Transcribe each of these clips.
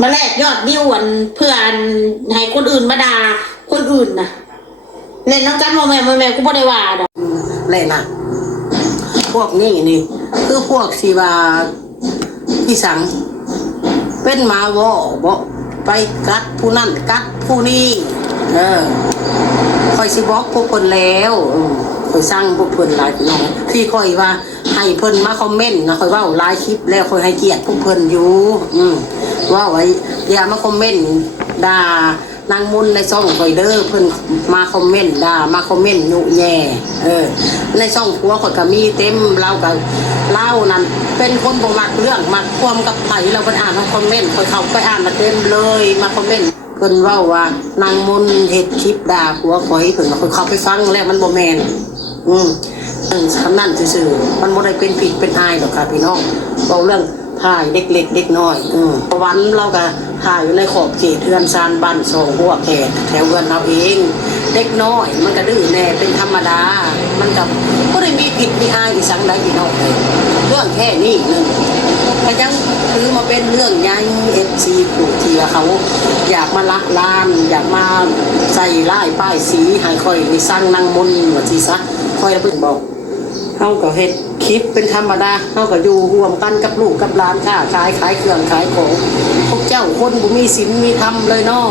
มาแลกยอดวิวเพื่อนให้คนอื่นมาด่าคนอื่นนะเล่นน้องจันโมแม่กูบ่ได้ว่าดอกเล่นนะพวกนี้นี่คือพวกสีวาที่สังเป็นมาวอบ่ไปกัดผู้นั่นกัดผู้นี้คอยสิบอกพวกคนแล้วคอยสร้างพวกเพิ่นหลายน้องที่คอยว่าให้เพิ่นมาคอมเมนต์นะคอยว่าไลฟ์คลิปแล้วคอยให้เกียรติพวกเพิ่นอยู่ว่าไว้อย่ามาคอมเมนต์ด่านางมุนในช่องคอยเด้อเพิ่นมาคอมเมนต์ด่ามาคอมเมนต์ยุแย่ในช่องผัวคอยก็มีเต็มเรากับเล่านั้นเป็นคนบ่มักเรื่องมักความกับไผเราก็อ่านคอมเมนต์คอยเขาไปอ่านมาเต็มเลยมาคอมเมนต์เพิ่นเว้าว่านางมุนเฮ็ดคลิปด่าผัวคอยเพิ่นว่าเขาไปฟังแล้วมันบ่แม่นคำนั้นซื่อๆมันบ่ได้เป็นผิดเป็นอายหรอกค่ะพี่น้องเว้าเรื่องถ่ายเด็กเล็กเด็กน้อยวันเราก็ถ่ายอยู่ในขอบเขตเรือนซานบ้านสองหัวแขกแถวเรือนเราเองเด็กน้อยมันก็ดื้อแน่เป็นธรรมดามันก็บ่ได้มีผิดมีอายอีสังใดพี่น้องเลยเรื่องแค่นี้นึงก็ยังถือมาเป็นเรื่องใหญ่ FC ผู้ที่เขาอยากมาละลานอยากมาใส่ร้ายป้ายสีให้ค่อยนี่สร้างนางมนต์ว่าสิซะค่อยเพิ่นบอกเฮาก็เฮ็ดคลิปเป็นธรรมดาเฮาก็อยู่ร่วมกันกับลูกกับหลานค้าขายเครื่องขายของพวกเจ้าคนบ่มีศีลมีธรรมเลยเนาะ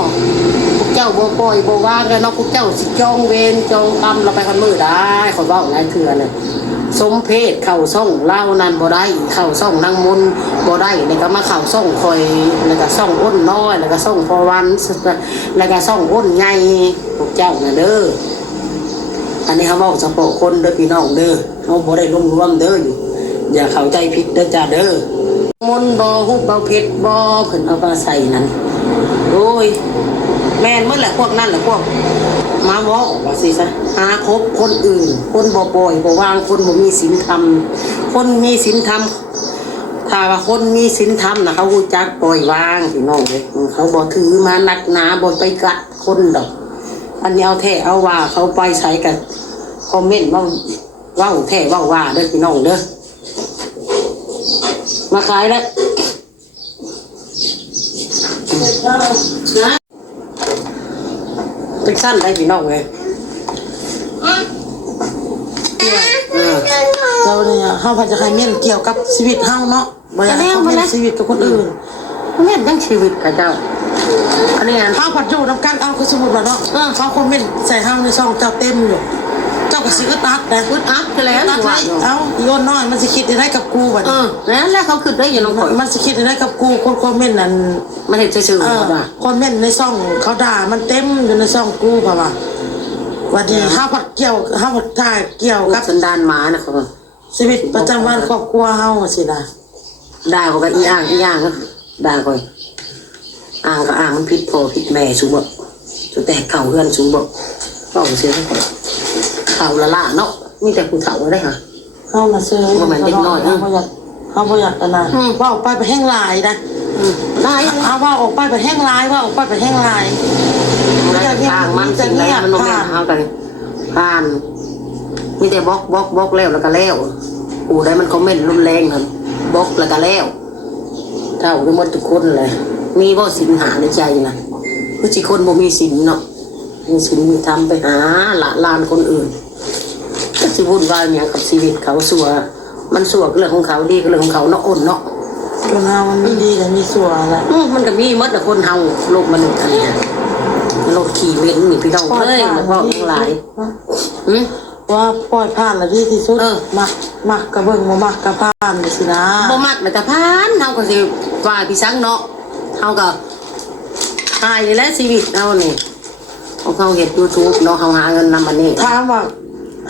พวกเจ้าบ่ปล่อยบ่วางเลยเนาะพวกเจ้าสิจองเวรจองกรรมเราไปคันมือได้ขอเว้าหลายเทื่อเลยสมเพศเข้าซ่องเล่านั้นบ่ได้เข้าซ่องนางมนต์บ่ได้แล้วก็มาเข้าซ่องคอยแล้วก็ซ่องอ้นน้อยแล้วก็ซ่องพอวันแล้วก็ซ่องอ้นใหญ่พวกเจ้าน่ะเด้ออันนี้เขาบอกเฉพาะคนเด้อพี่น้องเด้อเขาบ่ได้รวมเด้ออยู่อย่าเข้าใจผิดเด้อจ้าเด้อมนบ่ฮุบเบาเพชรบ่เพิ่นเอามาใส่นั้นโอ้ยแม่นหมดแหละพวกนั้นแหละพวกมาเว้าว่าสิซะหาคบคนอื่นคนบ่ปล่อยบ่วางคนบ่มีศีลธรรมคนมีศีลธรรมถ้าว่าคนมีศีลธรรมน่ะเขารู้จักปล่อยวางพี่น้องเด้อเขาบ่ถือมานักหนาบ่ไปกัดคนดอกอันนี้เอาแท้เอาว่าเขาไปใช้กันคอมเมนต์ว่าแท้ว่าเด้อพี่น้องเด้อมาขายแล้วนะเป็นสั้นได้พี่น้องเลยเราเนี่ยเฮาพอจะให้เม่นเกี่ยวกับชีวิตเฮาเนาะบ่อยากให้คอมเมนต์ชีวิตกับคนอื่นแม่นยังชีวิตกับเจ้าอันนี้เฮาพัดอยู่นำกันเอาคือสมมุติว่าเนาะเขาคอมเมนต์ใส่เฮาในช่องเจ้าเต็มอยู่เจ้าก็สิอึดอัดนะอึดอัดก็แล้วว่าเอาโยนน้อยมันสิคิดได้กับกูบัดแล้วเขาคิดได้อย่างน้องข่อยมันสิคิดได้กับกูคนคอมเมนต์นั่นมันเฮ็ดซื่อๆว่าคอมเมนต์ในช่องเขาด่ามันเต็มอยู่ในช่องกูเพราะว่าวันนี้เฮาพัดเกี่ยวเฮาพัดถ่ายเกี่ยวกับสันดานหมานะครับชีวิตประจำวันครอบครัวเฮาสินะด่าเขาก็อีอ่างด่าข่อยอ่างก็อ่างมันผิดพ่อผิดแม่สูบ่สุดแต่เข่าเฮือนสูบ่ต้องเสียเข่าละล่ะเนาะมีแต่ผู้เฒ่าได้ค่ะเฮาน่ะซื้อบ่แม่นเด็กน้อยเฮาบ่อยากอันนั้นว่าออกไปแห้งลายนะได้เอาว่าออกไปแห้งลายว่าออกไปแห้งลายทางมันสิ่งใดมันบ่แม่นเฮากันผ่านมีแต่บล็อกแล้วก็แล้วผู้ใดมันคอมเมนต์รุนแรงนั่นบล็อกแล้วก็แล้วเท่ากันหมดทุกคนเลยมีบ่ศีลหาในใจนะคือสิคนบ่มีศีลเนาะมีศีลมีธรรมไปหาละลานคนอื่นก็สิวุ่นวายหยังกับชีวิตเขาสัวมันสัวก็เรื่องของเขาดีก็เรื่องของเขาเนาะอ่อนเนาะคนเฮามันมีดีแต่มีสัวแหละมันก็มีหมดแต่คนเฮาโลกมนุษย์อันนี้โลกขี่เม้นนี่พี่น้องเอ้ยมันบ่ทั้งหลายว่าปล่อยผ่านละดีที่สุดมักกะเบิ่งบ่มักกะผ่านสินะบ่มักแล้วก็ผ่านเฮาก็สิว่าพี่สังเนาะเฮาก็ตายนี่แหละชีวิตเฮานี่เขาเฮ็ด YouTube เนาะเฮาหาเงินนำอันนี้ถามว่า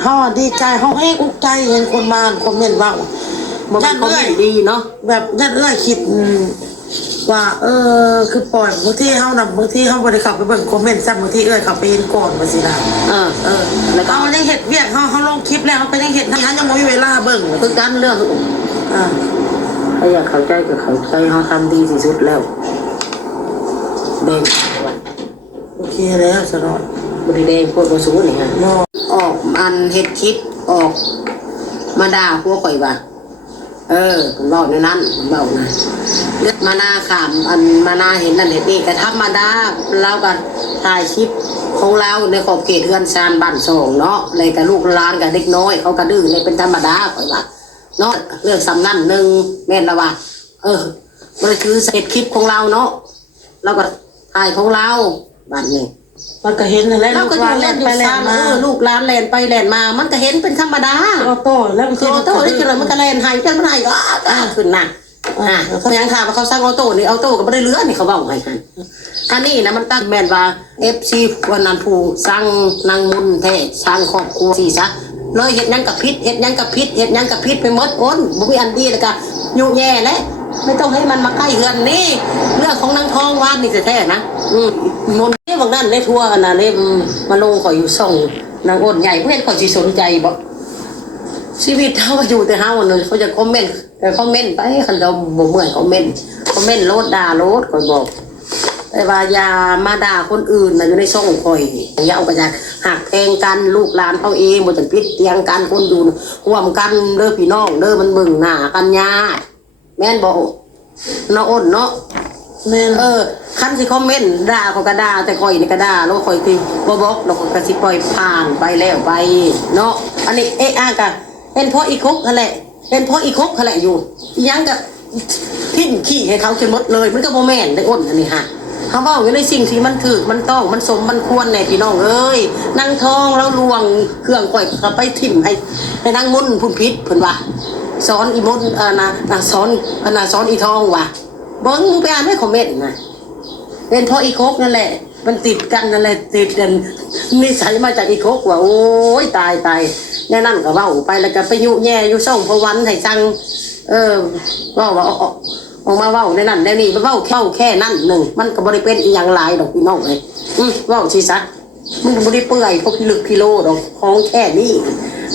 เฮาดีใจเฮาอุกใจเห็นคนมาคอมเมนต์ว่าบ่เป็นคนดีเนาะแบบยัดคิดว่าคือปล่อยบางทีเฮาน่ะบางทีเฮาบ่ได้เข้าไปเบิ่งคอมเมนต์ซ้ำบางทีเข้าไปเห็นก่อนว่าสินะแล้วก็ยังเฮ็ดเวียกเฮาลงคลิปแล้วเฮาก็ยังเฮ็ดทั้งนั้นยังบ่มีเวลาเบิ่งคือกันเรื่องถ้าอยากเข้าใจก็เข้าใจเฮาทำดีที่สุดแล้วแดงโอเคแล้วสนอบ่ได้แดงพวกบ่สู้นี่ฮะออกอันเฮ็ดคลิปออกมาด่าพวกข่อยว่าเว้าในนั้นเว้านะ เลือดมาหน้าขามอันมาหน้าเห็นนั่นเห็นนี่ก็ธรรมดาเราก็ถ่ายคลิปของเราในขอบเขตเฮือนซานบ้านสองเนาะเลยกับลูกหลานกับเด็กน้อยเขาก็ดื้อเลยเป็นธรรมดาข่อยว่าเนาะเรื่องสำนันหนึ่งแม่นละว่ามันคือเศษคลิปของเราเนาะเราก็ถ่ายของเราบ้านนี้ มันก็เห็นนั่นแหละ เรา ลู ก็ ก อ หลา ยู่ น เล่ เล่ น น อยู่ ไปเล่ ซาน น มา ลูกหลานแล่นไปแล่นมา มันก็เห็นเป็นธรรมดา ออโต้แล้วมัน คือออโต้ได้คืออะไรมันก็แล่นหายกันมันหายขึ้นน่ะเขายังถามว่าเขาสร้างออโต้นี่ออโต้ก็ไม่ได้เลือนี่เขาบอกให้กันอันนี้นะมันตั้งแมนว่าFCวันนั้นผู้สร้างนางมุนแท้สร้างครอบครัวสิซะเลยเฮ็ดหยังกับพิษเฮ็ดหยังกับพิษเฮ็ดหยังกับพิษไปหมดโอนบ่มีอันดีแล้วก็ยุ่งแย่แล้วไม่ต้องให้มันมาใกล้เฮือนนี่เรื่องของนางทองวานนี่แท้ๆนะมนนี่บางนั้นได้ทั่วกันนะนี่มาลงข่อยอยู่ส่งนางอ้นใหญ่เพื่อนข่อยสิสนใจบ่ชีวิตเฮาก็อยู่แต่เฮาเลยเขาจะคอมเมนต์แต่คอมเมนต์ไปคันเราบ่เมื่อยคอมเมนต์โลดด่าโลดข่อยบอกแต่ว่าอย่ามาด่าคนอื่นน่ะอยู่ในช่องข่อยอย่าเอาไปจากหักแพงกันลูกหลานเขาเองบ่จังพิษเตียงกันคนอยู่ร่วมกันเด้อพี่น้องเด้อมันเบิ่งหน้ากันยากแม่นบ่น้าอ้นเนาะ แม่น คันสิคอมเมนต์ด่าเขาก็ด่าแต่ข่อยนี่ก็ด่าแล้วข่อยคือบ่บอกแล้วก็สิปล่อยผ่านไปแล้วไปเนาะอันนี้กะเป็นเพราะอีคุกนั่นแหละเป็นเพราะอีคุกนั่นแหละอยู่อีหยังก็ทิ้งขี้ให้เขาจนหมดเลยมันก็บ่แม่นได้อ้นอันนี้ฮะเขาบอกอยู่ในสิ่งที่มันถูกมันต้องมันสมมันควรแน่พี่น้องเอ้ยนางทองแล้วลวงเครื่องข่อยก็ไปทิ่มให้นางมุ่นพุ่นพิษเพิ่นว่าสอนอีมุ่นสอนอีทองว่ะเบิ้งมึงไปอ่านไม่คอมเมนต์นะเป็นเพราะอีโคกนั่นแหละมันติดกันนั่นแหละติดกันนิสัยมาจากอีโคกว่าโอ้ยตายแน่นั่นก็เว้าไปแล้วก็ไปยุแย่อยู่ช่องพวันให้จังว่าออกมาเว้าในนั้นในนี่เว้าแค่นั้นหนึ่งมันก็บริเป็นอีหยังหลายดอกพี่น้องเลยเว้าสิซะมึงบริเปื่อยพวกพิลึกพิโลดอกของแค่นี้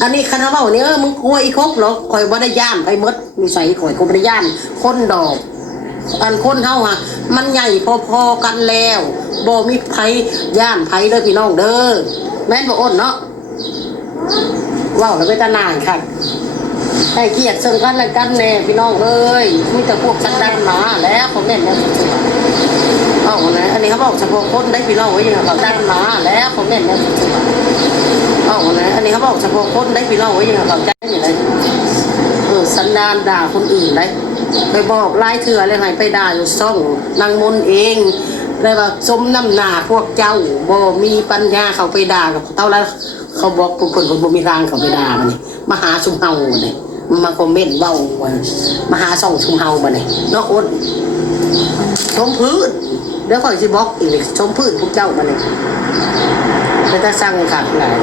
อันนี้คณะเว้านี่มึงกลัวอีโคกหรอคอยบ่ได้ย่านไปหมดนิสัยข่อยก็บ่ได้ย่านคนดอกอันคนเฮามันใหญ่พอๆกันแล้วบ่มีไผย่านไผเด้อพี่น้องเด้อแม่นบ่อ้นเนาะว้าวแล้วไปตะนานค่ะให้เกียรติซึ่งกันและกันแน่พี่น้องเอ้ยมีแต่พวกสันดานหมาแล้วผมเล่นแล้วสุดๆเอานะอันนี้เขาบอกเฉพาะคนได้พี่น้องไว้ยังเขาด้านหมาแล้วผมเล่นแล้วสุดๆเอานะอันนี้เขาบอกเฉพาะคนได้พี่น้องไว้ยังเขาได้อย่างไรสันดานด่าคนอื่นได้ไปบอกไล่เถื่อเลยให้ไปด่าอยู่ซ่องนางมนเองเลยว่าสมน้ำหนาพวกเจ้าบ่มีปัญญาเขาไปด่ากับเท่าไรเขาบอกพวกคนบ่มีทางเขาไปด่ามันนี่มาหาชุมเฮาเนี่ยมาคอมเมนต์เว้าวันมาหาซ่องชุมเฮาบ่เนี่ยเนาะอ้นชมพื้นเดี๋ยวค่อยสิบอกอีกเลยชมพื้นพวกเจ้าบ่เนี่ยจะถ้าสั่งขาดหลาย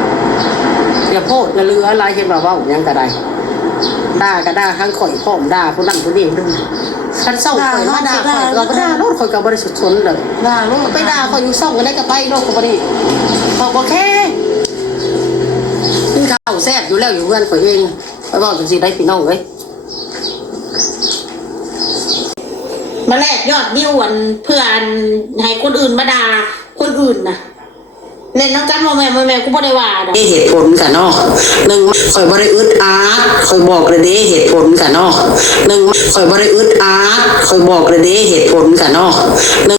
อย่าโพดอย่าเลืออะไรเห็นว่าเว้าหยังก็ได้ด่าก็ด่าทั้งข่อยพร้อมด่าคนนั้นคนนี้ดึงคันเศร้าข่อยมาด่าข่อยเราก็ด่าโลดข่อยกับบริสุทธิ์ชนเลย ด่าลูก ไปด่าข่อยอยู่ซ่องก็ได้ก็ไปโลดก็บ่ได้บอกแค่กินข้าวแซ่บอยู่แล้วอยู่เพื่อนข่อยเองไปบอกจังซี่ได้พี่น้องเอ้ย มาแลกยอดวิวอันเพื่อนให้คนอื่นมาด่าคนอื่นนะเล่นน้องจันโมแม่กูบ่ได้ว่าดอก เหตุผลกันเนาะหนึ่งข่อยบ่ได้อึดอาดข่อยบอกเลยเด้เหตุผลกันเนาะหนึ่งข่อยบ่ได้อึดอาดข่อยบอกเลยเด้เหตุผลกันเนาะ